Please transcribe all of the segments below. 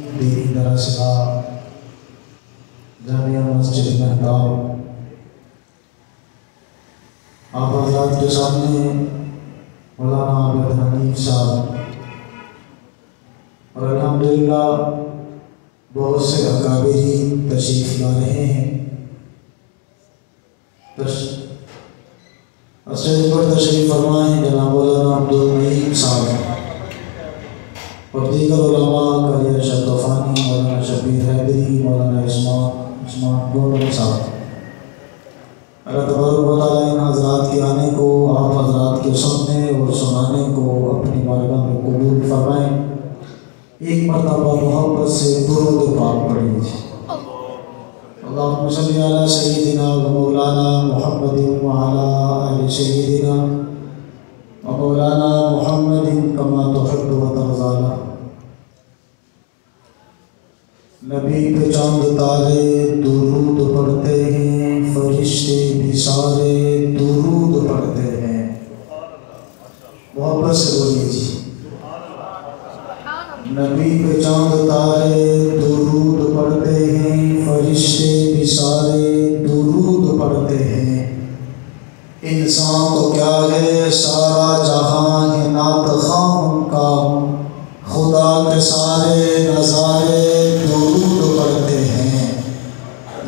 دیری درسگاہ جامعہ مسجد مہتاب آپ حضرات کے سامنے مولانا عابد حنیف صاحب اور الحمدللہ بہت سے اکابرین تشریف لا رہے ہیں۔ اسٹیج پر تشریف فرما ہے جناب مولانا عبدالمعین صاحب اور دیگر علماء قاری ارشد طوفانی، مولانا شبیر حیدری، مولانا عثمان گولن صاحب۔ اللہ تبارک و تعالیٰ ان حضرات کے آنے کو آپ حضرات کے سننے اور سنانے کو اپنی بارگاہ میں قبول فرمائیں۔ ایک مرتبہ محبت سے درود پاک پڑھیں۔ اللہم صلی علی سیدنا و مولانا محمد وعلی آل سیدنا و مولانا محمد کما تحب و ترضی۔ نبی پہ چاند تارے درود پڑھتے ہیں، فرشتے بھی سارے درود پڑھتے ہیں۔ محبت سے بولیے جی۔ نبی پہ چاند تارے درود پڑھتے ہیں، فرشتے بھی سارے درود پڑھتے ہیں۔ انسان تو کیا ہے سارا جہاں ہے نعت خواہ ان کا، خدا کے سارے نظارے درود پڑھتے ہیں۔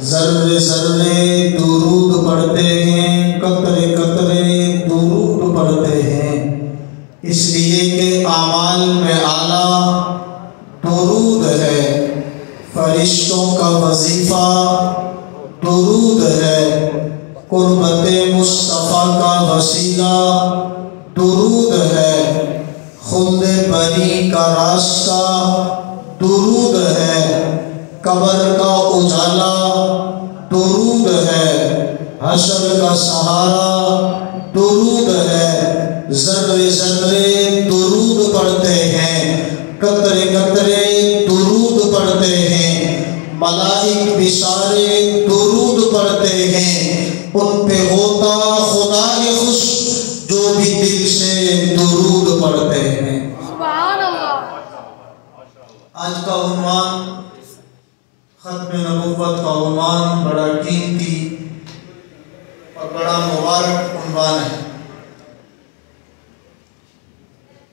ذرے ذرے درود پڑھتے ہیں، قطرے قطرے درود پڑھتے ہیں، اس لیے کہ اعمال میں اعلیٰ درود ہے۔ فرشتوں کا وظیفہ درود ہے، قربت مصطفیٰ کا وسیلہ درود ہے، خلد بری کا راستہ درود ہے، قبر کا اجالا درود ہے، حشر کا سہارا درود ہے۔ ذرے ذرے درود پڑھتے ہیں، قطرے قطرے درود پڑھتے ہیں، ملائک بھی سارے درود پڑھتے ہیں۔ ان پہ ہوتا خدا کے خوش جو بھی دل سے درود پڑھتے ہیں۔ سبحان اللہ۔ آج کا عنوان، ختم نبوت کا عنوان بڑا قیمتی اور بڑا مبارک عنوان ہے۔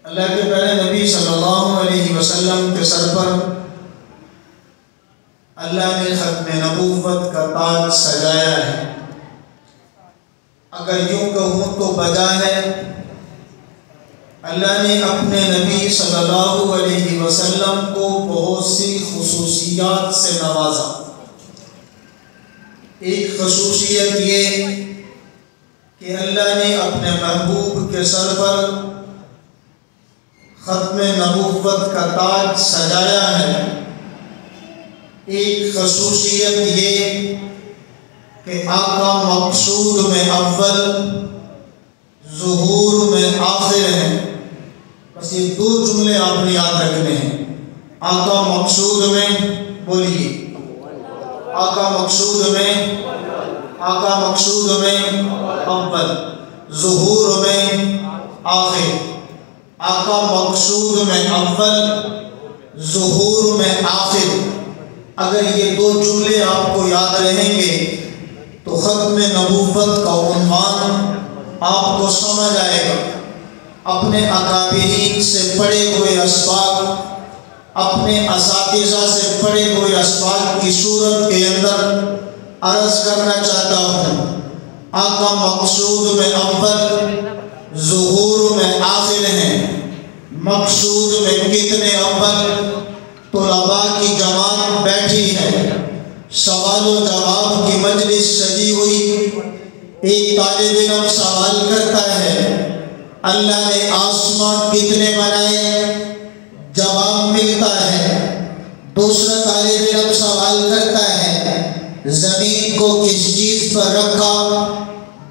اللہ کے پیارے نبی صلی اللہ علیہ وسلم کے سر پر اللہ نے ختم نبوت کا تاج سجایا ہے۔ اگر یوں کہوں تو بجا ہے، اللہ نے اپنے نبی صلی اللہ علیہ وسلم کو بہت سی خصوصیات سے نوازا۔ ایک خصوصیت یہ کہ اللہ نے اپنے محبوب کے سر پر ختم نبوت کا تاج سجایا ہے۔ ایک خصوصیت یہ کہ آقا مقصود میں اول، ظہور میں آخر ہے۔ بس یہ دو جملے آپ نے یاد رکھنے ہیں۔ آقا مقصود میں، بولیے، آقا مقصود میں اول، ظہور میں آخر۔ آقا مقصود میں اول، ظہور میں آخر۔ اگر یہ دو جملے آپ کو یاد رہیں گے تو ختم نبوت کا عنوان آپ کو سمجھ آئے گا۔ اپنے اکابرین سے پڑھے ہوئے اسباق، اپنے اساتذہ سے پڑھے ہوئے اسباق کی صورت کے اندر عرض کرنا چاہتا ہوں، آقا مقصود میں اول، ظہور میں آخر ہیں۔ مقصود میں کتنے اول؟ طلباء کی جماعت بیٹھی ہے، سوال و جواب کی مجلس سجی ہوئی، ایک طالب علم سوال کرتا ہے اللہ نے آسمان کتنے بنائے؟ جواب ملتا ہے۔ دوسرا طالب علم سوال کرتا ہے زمین کو کس چیز پر رکھا؟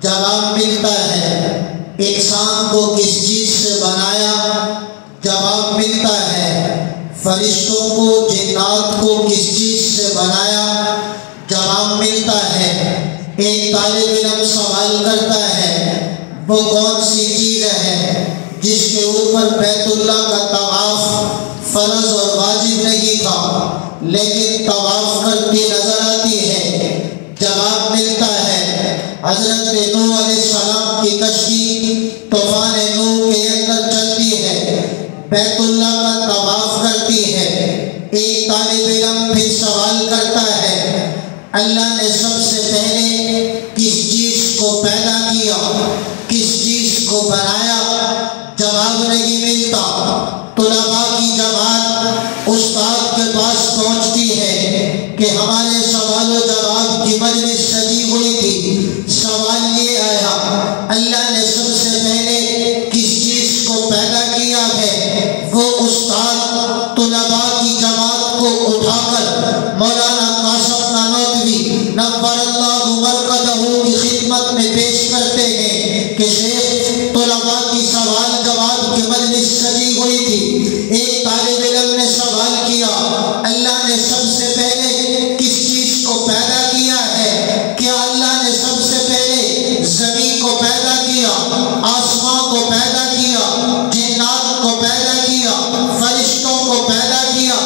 جواب ملتا ہے۔ انسان کو کس چیز سے بنایا؟ جواب ملتا ہے۔ فرشتوں کو، جنات کو کس چیز سے بنایا؟ جواب ملتا ہے۔ ایک طالب علم سوال کرتا ہے وہ کون سی چیز ہے جس کے اوپر بیت اللہ کا طواف فرض اور واجب نہیں تھا؟ لیکن طواف کرتی نظر آتی ہے۔ جواب ملتا ہے، حضرت نوح علیہ السلام کی کشتی طوفان نوح کے اندر چلتی ہے، بیت اللہ کا طواف کرتی ہے۔ ایک طالب علم پھر سوال کرتا ہے، اللہ نے سب سے پہلے کس چیز کو پیدا کیا، کس چیز کو بنایا؟ جواب نہیں ملتا۔ طلباء کی جماعت استاد کے پاس پہنچتی ہے کہ ہمارے سوال و جواب کی مجلس سجی ہوئی تھی، سوال یہ آیا، اللہ نے سب سے پہلے کس چیز کو پیدا کیا ہے؟ وہ استاد طلباء کی جماعت کو اٹھا کر مولانا قاسم نانوتوی نور اللہ مرقدہ کی خدمت میں پیش کرتے ہیں کہ شیخ، طلباء کی سوال جواب کی مجلس سجی ہوئی تھی، ایک طالب علم نے سوال کیا، اللہ نے سب سے پہلے کس چیز کو پیدا کیا ہے؟ کیا اللہ نے سب سے پہلے زمین کو پیدا کیا، آسمان کو پیدا کیا، جنات کو پیدا کیا، فرشتوں کو پیدا کیا؟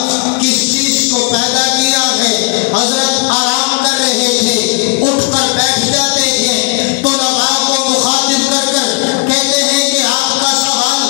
کس چیز کو پیدا کیا ہے؟ حضرت آرام کر رہے تھے، اٹھ کر بیٹھ جاتے تھے، طلباء کو مخاطب کر کر کہتے ہیں کہ آپ کا سوال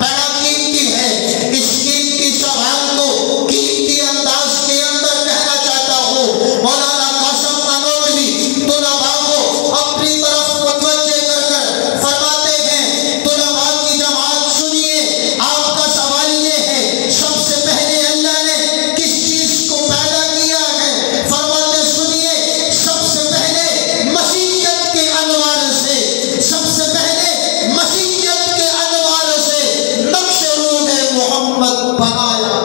بڑا قیمتی ہے، اس قیمتی سوال کو قیمتی انداز کے اندر کہنا چاہتا ہوں۔ مولانا قاسم نانوتوی طلباء کو اپنی طرف متوجہ کر کر فرماتے ہیں، طلباء کی جماعت سنیے، آپ کا سوال یہ ہے، سب سے پہلے اللہ نے کس چیز کو پیدا کیا ہے؟ فرماتے سنیے، سب سے پہلے مسیحیت کے انوار سے، سب سے پہلے مسیحیت کے انوار سے نقش روح محمد بنایا۔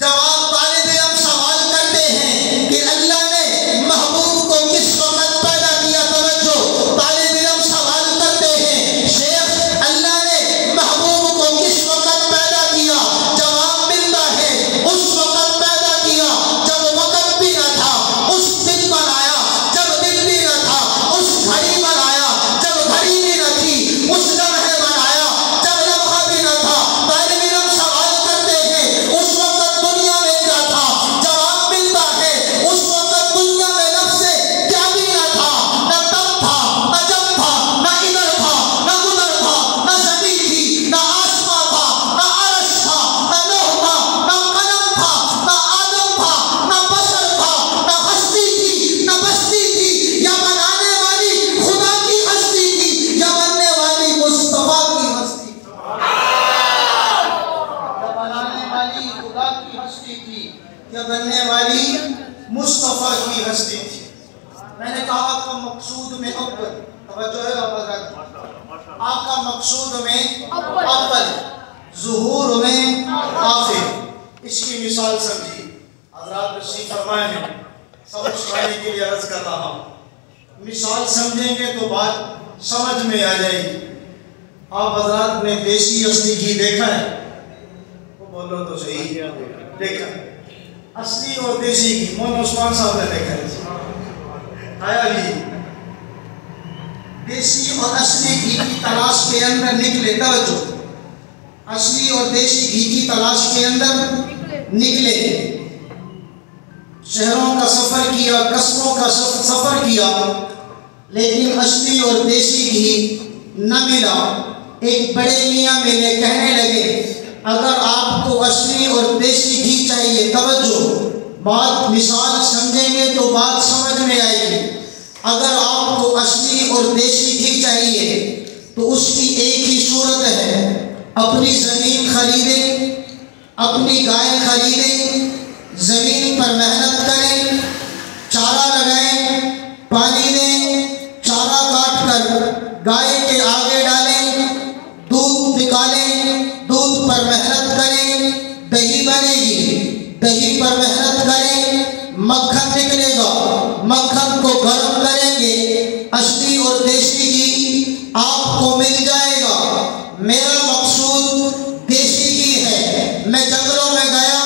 جواب طالب علم سوال کرتے ہیں کہ اللہ نے محبوب کو کس وقت پیدا کیا؟ توجہ، طالب علم سوال کرتے ہیں، شیخ، اللہ نے محبوب کو کس وقت پیدا کیا؟ جواب ملتا ہے، اس وقت پیدا کیا جب وقت بھی نہ تھا، اس دن بنایا جب دن بھی نہ تھا، اس گھڑی بنایا جب گھڑی بھی نہ تھی، اس لمحے بنایا جب لمحہ بھی نہ تھا۔ طالب علم سوال کرتے ہیں، اس وقت دنیا میں کیا تھا؟ جواب ملتا ہے، اس وقت دنیا میں لفظ کیا بھی نہ تھا، نہ تب تھا، نہ جب تھا، نہ ادھر تھا، نہ ادھر تھا، نہ زمین تھی، نہ آسمان تھا، نہ عرش تھا، نہ لوح تھا، نہ قلم تھا، نہ آدم تھا، نہ بشر تھا، نہ ہستی تھی، نہ بستی تھی، یا بنانے والی خدا کی ہستی تھی، یا بننے والی مصطفیٰ کی ہستی تھی، یا بنانے والی خدا کی ہستی تھی، یا بننے والی مصطفیٰ کی ہستی تھی۔ میں نے کہا آقا مقصود میں اول، توجہ ہے آقا مقصود میں اول، ظہور میں آخر۔ اس کی مثال سمجھی، حضرات تشریف فرمائے ہیں، سمجھ پانے کے لیے عرض کر رہا ہوں، مثال سمجھیں گے تو بات سمجھ میں آ جائے گی۔ آپ حضرات نے دیسی اصلی گھی دیکھا ہے؟ وہ بولو تو صحیح، دیکھا اصلی اور دیسی گھی؟ مولانا عثمان صاحب نے دیکھا ہے، آیا بھی؟ دیسی اور اصلی گھی کی تلاش کے اندر نکلے، توجہ، اصلی اور دیسی گھی کی تلاش کے اندر نکلے، شہروں کا سفر کیا، قصبوں کا سفر کیا، لیکن اصلی اور دیسی گھی نہ ملا۔ ایک بڑے میاں میرے کہنے لگے، اگر آپ کو اصلی اور دیسی گھی چاہیے، توجہ، بات مثال سمجھیں گے تو بات سمجھ میں آئے گی۔ اگر آپ کو اصلی اور دیسی گھی چاہیے تو اس کی ایک ہی صورت ہے، اپنی زمین خریدیں، اپنی گائے خریدیں، زمین پر محنت کریں، چارہ لگائیں، پانی دیں، چارہ کاٹ کر گائے کے آگے ڈالیں، دودھ نکالیں، دودھ پر محنت کریں، دہی بنے گی، دہی پر محنت کریں، مکھن نکلے گا، مکھن کو گرم کریں گے، اصلی اور دیسی گھی آپ کو مل جائے گا۔ میرا مقصود دیسی گھی ہے، میں جنگلوں میں گیا،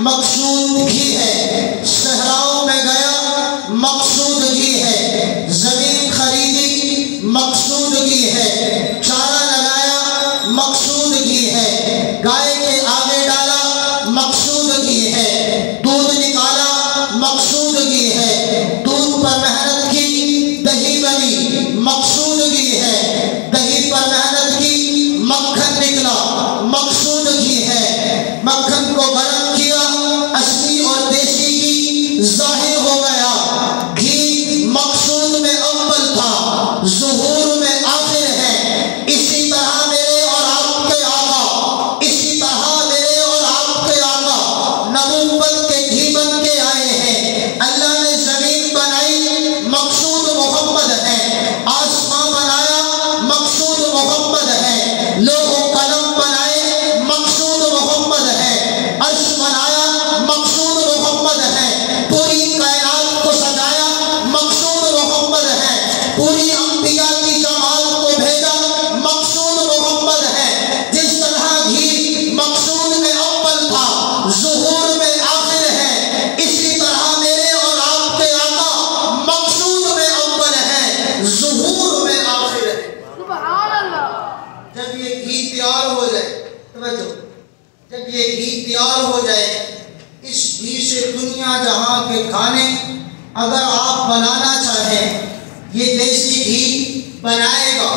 مقصود گھی ہے، صحراؤں میں گیا، مقصود گھی ہے، زمین خریدی، مقصود گھی ہے، چارہ لگایا، مقصود گھی ہے، گائے کے آگے ڈالا، مکھن کو گرم کیا، اصلی اور دیسی گھی ظاہر ہو گیا۔ گھی مقصود میں اول تھا، ظہور میں آخر ہے۔ اسی طرح میرے اور آپ کے آقا، اسی طرح میرے اور آپ کے آقا نبوت کے گھی بن کے آئے ہیں۔ اللہ نے زمین بنائی، مقصود محمد ہے۔ آسمان بنایا، مقصود محمد ہے۔ لوح و قلم بنائے، مقصود محمد ہے۔ عرش بنایا، مقصود محمد ہے۔ پوری کائنات کو سجایا، مقصود محمد ہے۔ پوری انبیاء کی جماعت کو بھیجا، مقصود محمد ہے۔ جس طرح گھی مقصود میں اول تھا، ظہور میں آخر ہے، اسی طرح میرے اور آپ کے آقا مقصود میں اول ہے، ظہور میں آخر ہے۔ سبحان اللہ۔ جب یہ گھی تیار ہو جائے، توجہ، جب یہ گھی تیار ہو جائے، اس گھی سے دنیا جہاں کے کھانے اگر آپ بنانا چاہیں، یہ دیسی گھی بنائے گا۔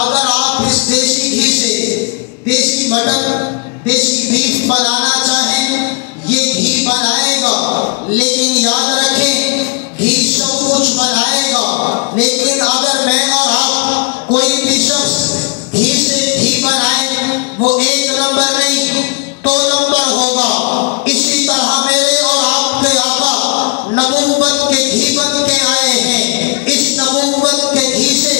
اگر آپ اس دیسی گھی سے دیسی مٹن، دیسی بیف بنانا چاہیں، یہ گھی بنائے گا۔ لیکن یاد رکھیں، گھی سب کچھ بنائے گا، لیکن اگر میں اور آپ کوئی بھی شخص گھی سے گھی بنائے، وہ 1 نمبر نہیں 2 نمبر ہوگا۔ اسی طرح میرے اور آپ کے آقا نبوت کے گھی بن کے آئے ہیں۔ اس نبوت کے گھی سے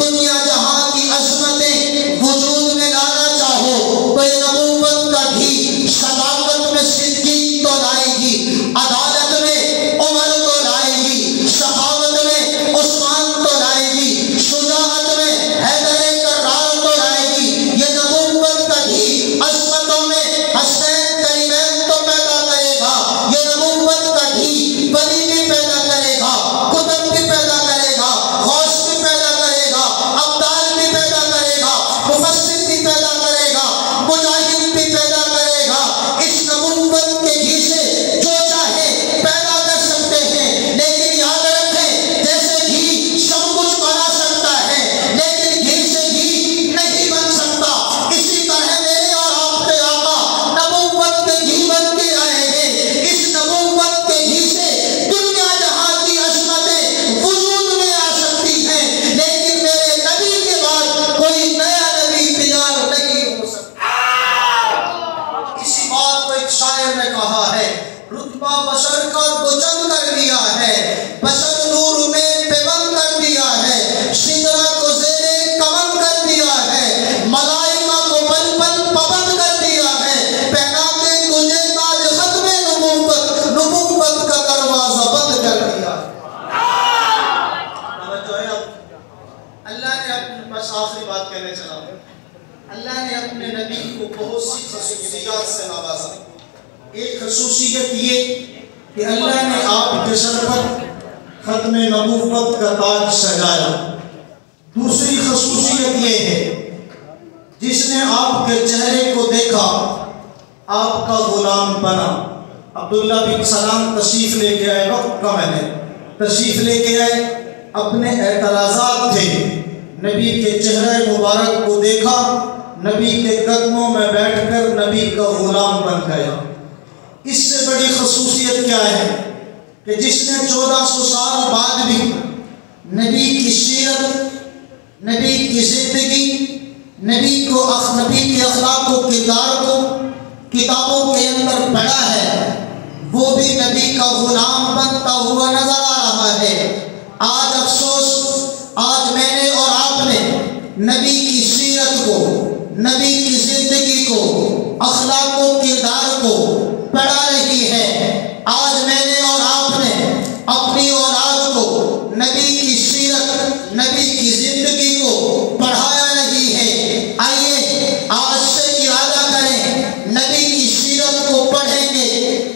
دنیا جہاں کی عظمتیں وجود میں لانا چاہو، تو یہ نبوت کا گھی صداقت میں صدیق تو لائے گی، عدالت میں عمر تو لائے گی، سخاوت میں عثمان تو لائے گی، شجاعت میں حیدر کرار تو لائے گی۔ یہ نبوت کا گھی عظمتوں میں حسین کریمین تو پیدا کرے گا۔ یہ نبوت کا گھی ولی بھی پیدا کرے گا، قطب بھی پیدا کرے گا، غوث بھی پیدا کرے گا، ابدال بھی پیدا کرے گا، مفسر بھی پیدا کرے گا، مجاہد بھی پیدا کرے گا۔ اس نبوت کے گھی سے جو چاہے پیدا کر سکتے ہیں، لیکن یاد رکھیں، جیسے گھی سب کچھ بنا سکتا ہے، لیکن گھی سے گھی نہیں بن سکتا۔ اسی طرح میرے اور آپ کے آقا نبوت کے گھی بن کے آئے ہیں۔ اس نبوت کے گھی سے دنیا جہاں کی عظمتیں وجود میں آ سکتی ہیں، لیکن میرے نبی کے بعد کوئی نیا نبی تیار نہیں ہو سکتا۔ اسی بات کو ایک شاعر نے کہا ہے، رتبہ بشر کا بلند کر دیا ہے، بشر نور میں پیوند کر دیا ہے، سدرہ کو زیر کمند کر دیا ہے، ملائکہ کو پل پل پابند کر دیا ہے، پہناتے تجھے تاج ختم نبوت، نبوت کا دروازہ بند کر دیا ہے۔ توجہ ہے اب؟ اللہ نے اپنے بس آخری بات کہنے چلا ہوں، اللہ نے اپنے نبی کو بہت سی خصوصیات سے نوازا۔ ایک خصوصیت یہ کہ اللہ نے آپ کے سر پر ختم نبوت کا تاج سجایا۔ دوسری خصوصیت یہ ہے، جس نے آپ کے چہرے کو دیکھا آپ کا غلام بنا۔ عبداللہ بن سلام تشریف لے کے آئے، وقت کم ہے، تشریف لے کے آئے، اپنے اعتراضات تھے، نبی کے چہرے مبارک کو دیکھا، نبی کے قدموں میں بیٹھ کر نبی کا غلام بن گیا۔ اس سے بڑی خصوصیت کیا ہے کہ جس نے 1400 سال بعد بھی نبی کی سیرت، نبی کی زندگی، نبی کے اخلاق و کردار کو کتابوں کے اندر پڑھا ہے، وہ بھی نبی کا غلام بنتا ہوا نظر آ رہا ہے۔ آج افسوس، آج میں نے اور آپ نے نبی کی سیرت کو، نبی کی زندگی کو، اخلاق و کردار کو پڑھا نہیں ہے۔ آج میں نے اور آپ نے اپنی اولاد کو نبی کی سیرت، نبی کی زندگی کو پڑھایا نہیں ہے۔ آئیے آج سے ارادہ کریں، نبی کی سیرت کو پڑھیں گے،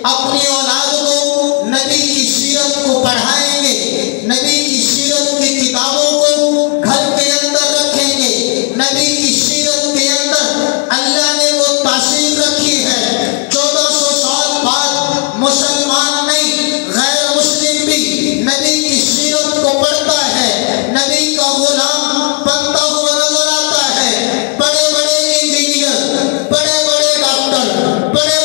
اپنی اولاد کو نبی کی سیرت کو پڑھائیں گے، نبی کی سیرت کی کتابوں کو گھر کے اندر رکھیں گے، نبی کی سیرت کے اندر اللہ نے وہ تاثیر رکھی ہے۔ 1400 سال بعد مسلمان نہیں، غیر مسلم بھی نبی کی سیرت کو پڑھتا ہے، نبی کا غلام بنتا ہوا نظر آتا ہے۔ بڑے بڑے انجینئر، بڑے بڑے ڈاکٹر، بڑے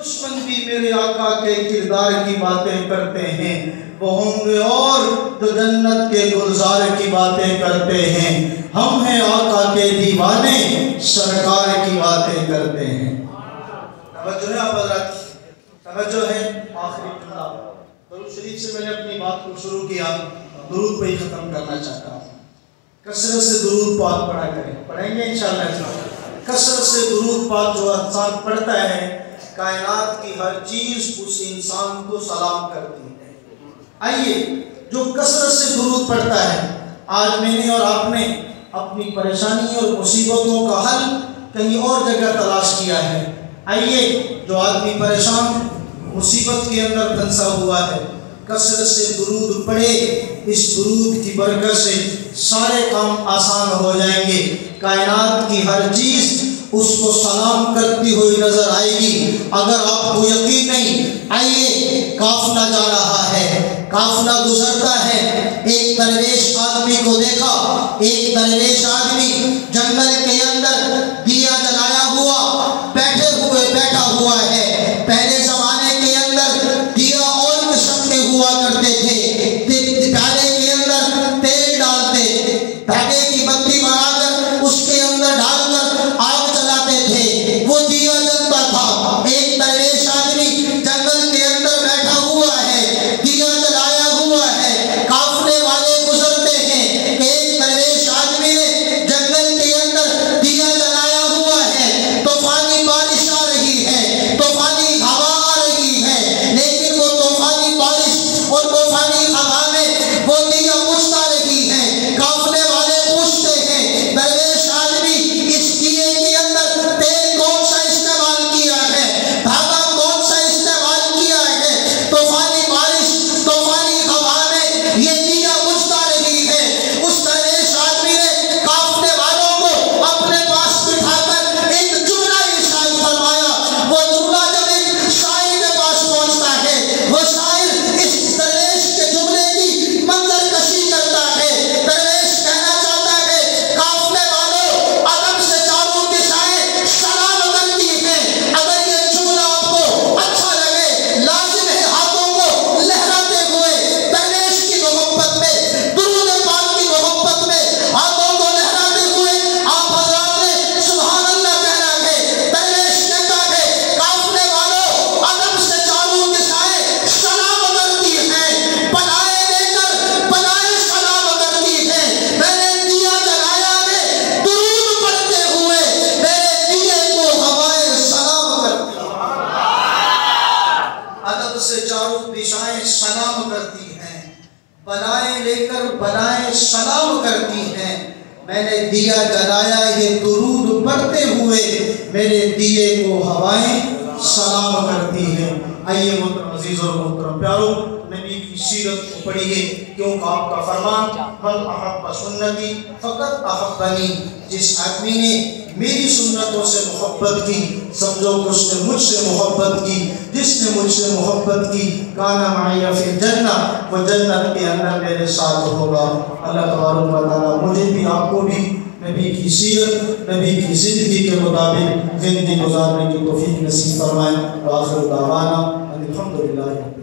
دشمن بھی میرے آقا کے کردار کی باتیں کرتے ہیں، وہ ہوں گے اور جو جنت کے گلزار کی باتیں کرتے ہیں۔ ہم ہیں آقا کے دیوانے، سرکار کی باتیں کرتے ہیں۔ توجہ ہے آپ حضرات، توجہ ہے۔ آخری جملہ درود شریف سے میں نے اپنی بات کو شروع کیا، درود پہ ہی ختم کرنا چاہتا ہوں۔ کثرت سے درود پاک پڑھا کریں، پڑھیں گے انشاءاللہ۔ کثرت سے درود پاک جو انسان پڑھتا ہے، کائنات کی ہر چیز اس انسان کو سلام کرتی ہے۔ آئیے، جو کثرت سے درود پڑھتا ہے، آج میں نے اور آپ نے اپنی پریشانی اور مصیبتوں کا حل کہیں اور جگہ تلاش کیا ہے۔ آئیے، جو آدمی پریشان مصیبت کے اندر پھنسا ہوا ہے، کثرت سے درود پڑھے، اس درود کی برکت سے سارے کام آسان ہو جائیں گے۔ کائنات کی ہر چیز اس کو سلام کرتی ہوئی نظر آئے گی۔ اگر آپ کو یقین نہیں، آئیے، قافلہ جا رہا ہے، قافلہ گزرتا ہے، ایک درویش آدمی کو دیکھا، ایک درویش آدمی جنگل کے اندر دیا جلایا ہوا بیٹھا ہوا ہے۔ پہلے زمانے کے اندر دیا اور قسم کے ہوا کرتے تھے، پیالے کے اندر تیل ڈالتے، دھاگے کی بتی بنا کر اس کے اندر ڈال کر آگ جلاتے تھے، وہ دیا جلتا تھا۔ ایک درویش آدمی جنگل کے اندر بیٹھا ہوا ہے، دیا جلایا ہوا ہے۔ قافلے والے گزرتے ہیں کہ ایک درویش آدمی نے جنگل کے اندر دیا جلایا ہوا ہے، طوفانی بارش آ رہی ہے، طوفانی ہوا آ رہی ہے، لیکن وہ طوفانی بارش اور طوفانی ہوا میں وہ دیا بجھتا نہیں ہے۔ قافلے والے پوچھتے ہیں، درویش آدمی، اس دیے کے اندر تیل کون سا استعمال کیا ہے، دھاگا کون سا استعمال کیا ہے؟ طوفانی بارش، طوفانی ہوا میں یہ دیا بجھتا نہیں ہے۔ اس درویش آدمی نے قافلے والوں کو اپنے پاس بٹھا کر ایک جملہ ارشاد فرمایا۔ وہ جملہ جب ایک شاعر کے پاس پہنچتا ہے، وہ شاعر اس درویش کے جملے کی منظر کشی کرتا ہے۔ درویش کہنا چاہتا ہے، قافلے والوں، ادب سے چاروں دشائیں سلام کرتی ہیں۔ اگر یہ جملہ آپ کو اچھا لگے، لازم ہے ہاتھوں کو لہراتے ہوئے درویش کی محبت میں، درود پاک کی محبت میں ہاتھوں کو لہراتے ہوئے آپ حضرات نے سبحان اللہ کہنا ہے۔ درویش کہتا ہے، قافلے والوں، ادب سے چاروں دشائیں سلام کرتی ہیں، بلائے لے کر بلائے سلام کرتی ہیں۔ میں نے دیا جلایا ہے، درود پڑھتے ہوئے میرے دیے کو ہوائیں سلام کرتی ہیں۔ ادب سے چاروں دشائیں سلام کرتی ہیں، بلائیں لے کر بلائیں سلام کرتی ہیں۔ میں نے دیا جلایا یہ درود پڑھتے ہوئے میرے دیے کو ہوائیں سلام کرتی ہیں۔ آئیے محترم عزیز اور محترم پیارو، نبی کی سیرت کو پڑھیے، کیونکہ آپ کا فرمان من احب سنتی فقط احبنی، جس آدمی نے میری سنتوں سے محبت کی، سمجھو کہ اس نے مجھ سے محبت کی۔ جس نے مجھ سے محبت کی، کان معی فی الجنہ، وہ جنت کے اندر میرے ساتھ ہوگا۔ اللہ تبارک و تعالیٰ مجھے بھی آپ کو بھی نبی کی سیرت، نبی کی زندگی کے مطابق زندگی گزارنے کی توفیق نصیب فرمائے۔ وآخر دعوانا الحمدللہ۔